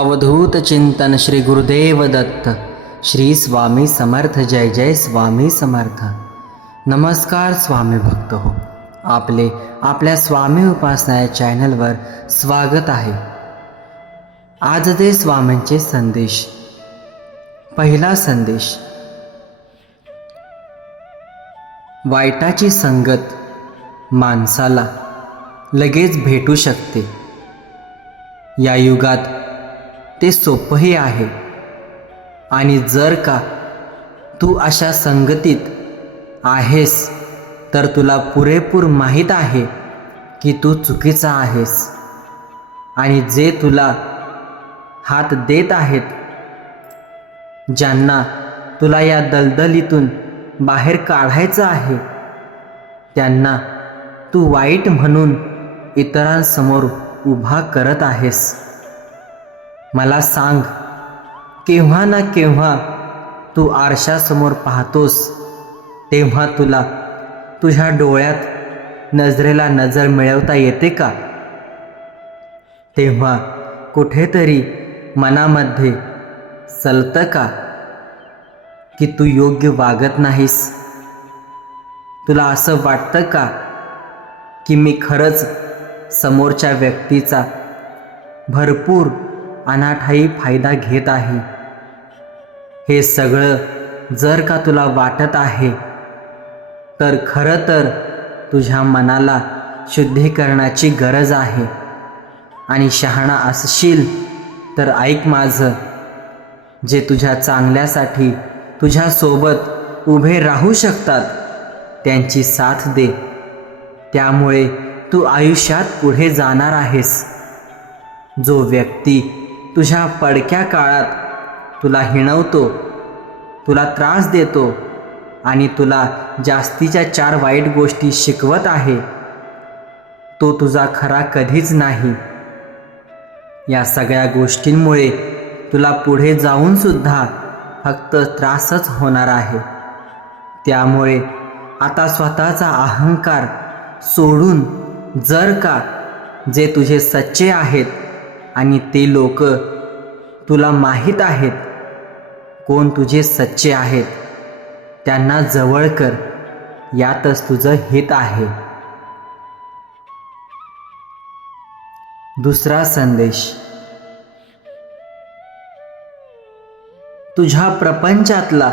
अवधूत चिंतन श्री गुरुदेव दत्त श्री स्वामी समर्थ। जय जय स्वामी समर्थ। नमस्कार स्वामी भक्त हो, आपल्या स्वामी उपासना या चॅनलवर स्वागत आहे। आज ते स्वामींचे संदेश। पहिला संदेश, वाईटाची संगत माणसाला लगेच भेटू शकते। या युगात ते सोपंही आहे, आणि जर का तू अशा संगतीत आहेस तर तुला पुरेपूर माहीत आहे की तू चुकीचा आहेस, आणि जे तुला हात देत आहेत, ज्यांना तुला या दलदलीतून बाहेर काढायचं आहे, त्यांना तू वाईट म्हणून इतरांसमोर उभा करत आहेस। मला सांग, केव्हा ना केव्हा तू आरशासमोर पाहतोस तेव्हा तुला तुझ्या डोळ्यात नजरेला नजर मिळवता येते का? तेव्हा कुठेतरी मनामध्ये चलतं का की तू योग्य वागत नाहीस? तुला असं वाटतं का की मी खरंच समोरच्या व्यक्तीचा भरपूर अनाठायी फायदा घेत आहे? हे सगळं जर का तुला वाटत आहे तर खरं तर तुझ्या मनाला शुद्धीकरणाची गरज आहे। आणि शहाणा असशील तर ऐक माझं, जे तुझ्या चांगल्यासाठी तुझ्यासोबत उभे राहू शकतात त्यांची साथ दे। त्यामुळे तू आयुष्यात पुढे जाणार आहेस। जो व्यक्ती तुझ्या पडक्या काळात तुला हिणवतो, तुला त्रास देतो आणि तुला जास्तीच्या 4 वाईट गोष्टी शिकवत आहे, तो तुझा खरा कधीच नाही। या सगळ्या गोष्टींमुळे तुला पुढे जाऊन सुद्धा फक्त त्रासच होणार आहे। त्यामुळे आता स्वतःचा अहंकार सोडून, जर का जे तुझे सच्चे आहेत आणि ते लोक तुला माहीत आहेत कोण तुझे सच्चे आहेत, त्यांना जवळ कर। यातच तुझं हित आहे। दुसरा संदेश, तुझ्या प्रपंचातला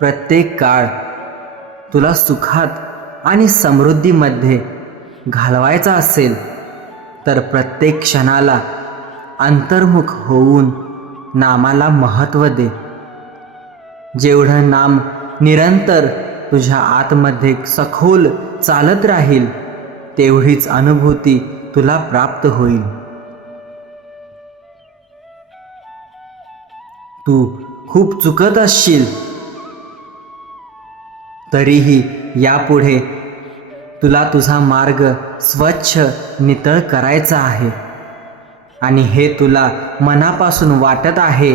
प्रत्येक काळ तुला सुखात आणि समृद्धीमध्ये घालवायचा असेल तर प्रत्येक क्षणाला अंतर्मुख होऊन नामाला महत्त्व दे। जेवढं नाम निरंतर तुझ्या आतमध्ये सखोल चालत राहील, तेवढीच अनुभूती तुला प्राप्त होईल। तू खूप चुकत असशील तरीही यापुढे तुला तुझा मार्ग स्वच्छ नितळ करायचा आहे, आणि हे तुला मनापासून वाटत आहे।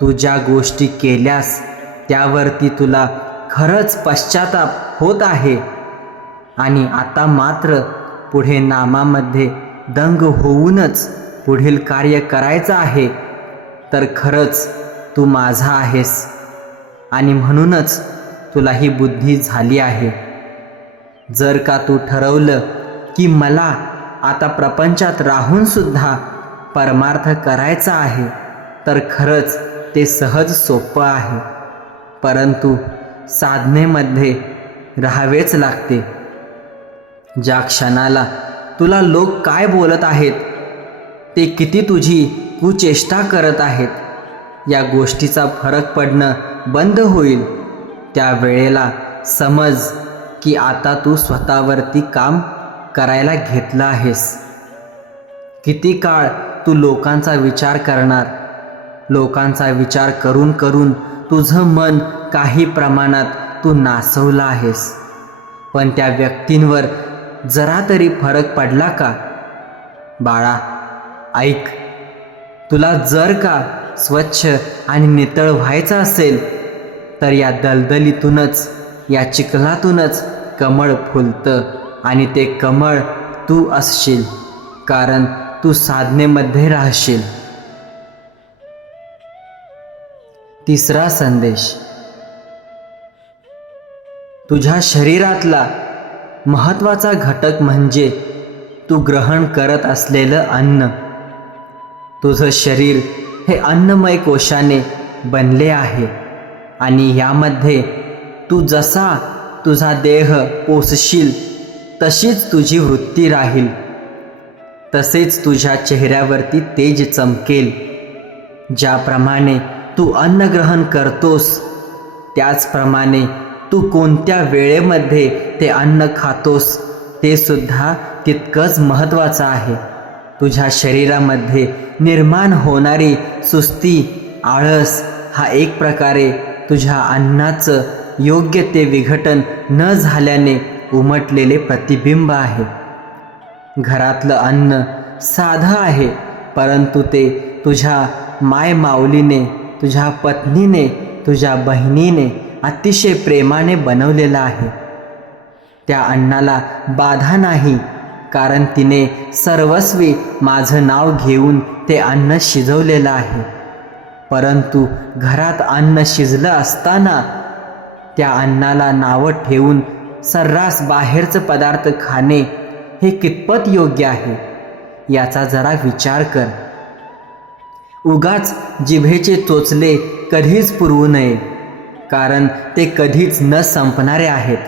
तू ज्या गोष्टी केल्यास त्यावरती तुला खरंच पश्चाताप होत आहे, आणि आता मात्र पुढे नामामध्ये दंग होऊनच पुढील कार्य करायचं आहे, तर खरंच तू माझा आहेस, आणि म्हणूनच तुला ही बुद्धी झाली आहे। जर का तू ठरवलं की मला आता प्रपंचात राहून सुद्धा परमार्थ करायचा आहे, तर खरंच ते सहज सोपं आहे, परंतु साधनेमध्ये राहावेच लागते। ज्या क्षणाला तुला लोक काय बोलत आहेत, ते किती तुझी कुचेष्टा करत आहेत, या गोष्टीचा फरक पडणं बंद होईल, त्या वेळेला समज की आता तू स्वतःवरती काम करायला घेतलं आहेस। किती काळ तू लोकांचा विचार करणार? लोकांचा विचार करून करून तुझं मन काही प्रमाणात तू नासवलं आहेस, पण त्या व्यक्तींवर जरा तरी फरक पडला का? बाळा ऐक, तुला जर का स्वच्छ आणि नितळ व्हायचं असेल तर या दलदलीतूनच, या चिखलातूनच कमळ फुलतं, आणि ते कमळ तू असशील, कारण तू साधनेमध्ये राहशील। तिसरा संदेश. तुझ्या शरीरातला महत्त्वाचा घटक म्हणजे तू ग्रहण करत असलेलं अन्न. तुझं शरीर हे अन्नमय कोशाने बनले आहे आणि यामध्ये तू जसा तुझा देह पोसशील तशीच तुझी वृत्ती राहील. तसेच तुझ्या चेहऱ्यावरती तेज चमकेल. ज्याप्रमाणे तू अन्न ग्रहण करतोस त्याचप्रमाणे तू कोणत्या वेळेमध्ये ते अन्न खातोस ते सुद्धा तितकंच महत्त्वाचं आहे. तुझ्या शरीरामध्ये निर्माण होणारी सुस्ती, आळस हा एक प्रकारे तुझ्या अन्नाचं योग्य ते विघटन न झाल्याने उमटलेले प्रतिबिंब आहे. घरातलं अन्न साधं आहे, परंतु ते तुझ्या मायमाऊलीने, तुझ्या पत्नीने, तुझ्या बहिणीने अतिशय प्रेमाने बनवलेलं आहे. त्या अन्नाला बाधा नाही, कारण तिने सर्वस्वी माझं नाव घेऊन ते अन्न शिजवलेलं आहे. परंतु घरात अन्न शिजलं असताना त्या अन्नाला नावं ठेवून सर्रास बाहेरचं पदार्थ खाणे हे कितपत योग्य आहे याचा जरा विचार कर. उगाच जिभेचे चोचले कधीच पुरवू नये, कारण ते कधीच न संपणारे आहेत.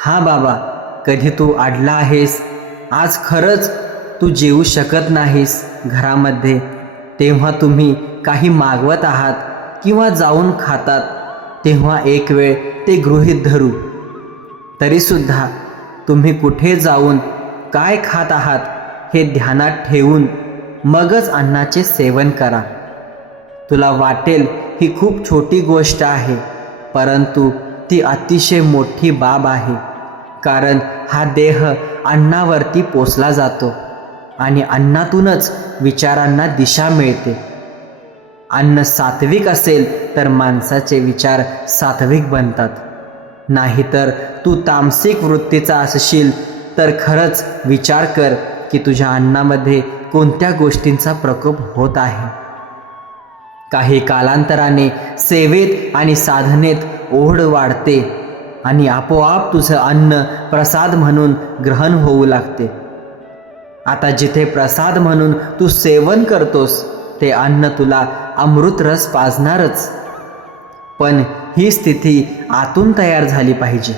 हां बाबा, कधी तू अडला आहेस, आज खरंच तू जेवू शकत नाहीस घरामध्ये, तेव्हा तुम्ही काही मागवत आहात किंवा जाऊन खातात, तेव्हा एक वेळ ते गृहीत धरू. तरीसुद्धा तुम्ही कुठे जाऊन काय खात आहात हे ध्यानात ठेवून मगच अन्नाचे सेवन करा. तुला वाटेल ही खूप छोटी गोष्ट आहे, परंतु ती अतिशय मोठी बाब आहे. कारण हा देह अन्नावरती पोसला जातो आणि अन्नातूनच विचारांना दिशा मिळते. अन्न सात्विक असेल तर माणसाचे विचार सात्विक बनतात. नाहीतर तू तामसिक वृत्तीचा असशील तर खरंच विचार कर की तुझ्या अन्नामध्ये कोणत्या गोष्टींचा प्रकोप होत आहे. काही कालांतराने सेवेत आणि साधनेत ओढ वाढते आणि आपोआप तुझं अन्न प्रसाद म्हणून ग्रहण होऊ लागते. आता जिथे प्रसाद म्हणून तू सेवन करतोस ते अन्न तुला अमृत रस पाजणारच. पण ही स्थिती आतून तयार झाली पाहिजे.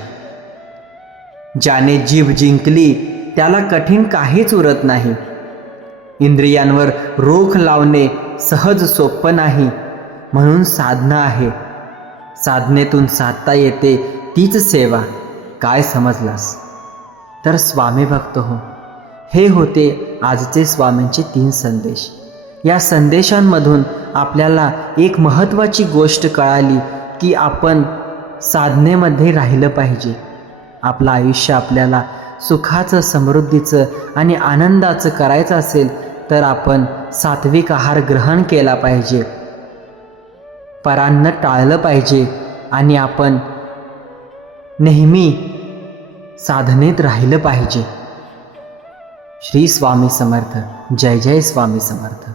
ज्याने जीभ जिंकली त्याला कठीण काहीच उरत नाही. इंद्रियांवर रोख लावणे सहज सोपं नाही, म्हणून साधना आहे. साधनेतून साधता येते तीच सेवा. काय समजलास? तर स्वामी भक्त हो, हे होते आजचे स्वामींचे 3 संदेश. या संदेशांमधून आपल्याला एक महत्त्वाची गोष्ट कळाली की आपण साधनेमध्ये राहिलं पाहिजे. आपलं आयुष्य आपल्याला सुखाचं, समृद्धीचं आणि आनंदाचं करायचं असेल तर आपण सात्विक आहार ग्रहण केला पाहिजे, परान्न टाळलं पाहिजे आणि आपण नेहमी साधनेत राहिलं पाहिजे. श्री स्वामी समर्थ. जय जय स्वामी समर्थ.